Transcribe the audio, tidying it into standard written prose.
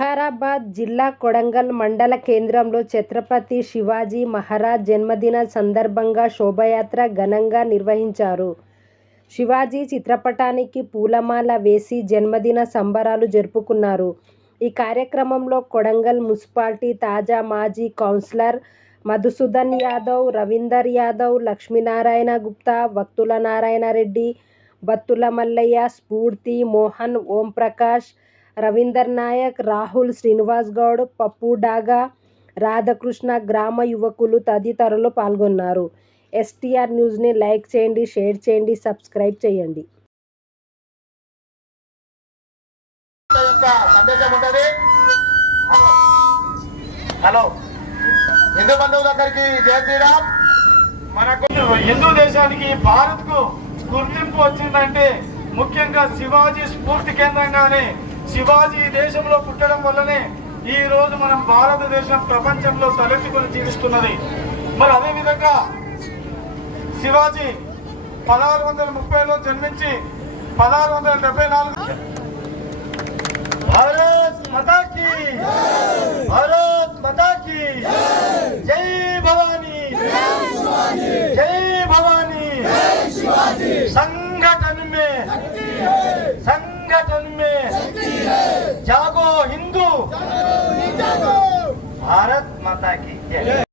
వికారాబాద్ జిల్లా కొడంగల్ మండల కేంద్రంలో ఛత్రపతి శివాజీ మహారాజ్ జన్మదిన సందర్భంగా శోభాయాత్ర ఘనంగా నిర్వహించారు. శివాజీ చిత్రపటానికి పూలమాల వేసి జన్మదిన సంబరాలు జరుపుకున్నారు. ఈ కార్యక్రమంలో కొడంగల్ మున్సిపాలిటీ తాజా మాజీ కౌన్సిలర్ మధుసూదన్ యాదవ్, రవీందర్ యాదవ్, లక్ష్మీనారాయణ గుప్తా, వక్తుల నారాయణ రెడ్డి, బత్తుల మల్లయ్య, స్ఫూర్తి, మోహన్, ఓంప్రకాష్, రవీందర్ నాయక్, రాహుల్, శ్రీనివాస్ గౌడ్, పప్పు డాగా, రాధాకృష్ణ, గ్రామ యువకులు తదితరులు పాల్గొన్నారు. ఎస్టీఆర్ న్యూస్ని లైక్ చేయండి, షేర్ చేయండి, సబ్స్క్రైబ్ చేయండి. హలో హిందూ బంధువులందరికీ జై శ్రీరామ్. మనకు హిందూ దేశానికి భారత్కు గుర్తింపు వచ్చిందంటే ముఖ్యంగా శివాజీ స్ఫూర్తి కేంద్రంగానే, శివాజీ దేశంలో పుట్టడం వల్లనే ఈ రోజు మనం భారతదేశం ప్రపంచంలో తలెత్తుకొని జీవిస్తున్నది. మరి అదేవిధంగా శివాజీ 1630లో జన్మించి 1674 భారత్ మాతా కీ, భారత్ మాతా కీ, జై భవానీ, జై భవానీ. संगठन में जागो हिंदू, भारत माता की जय.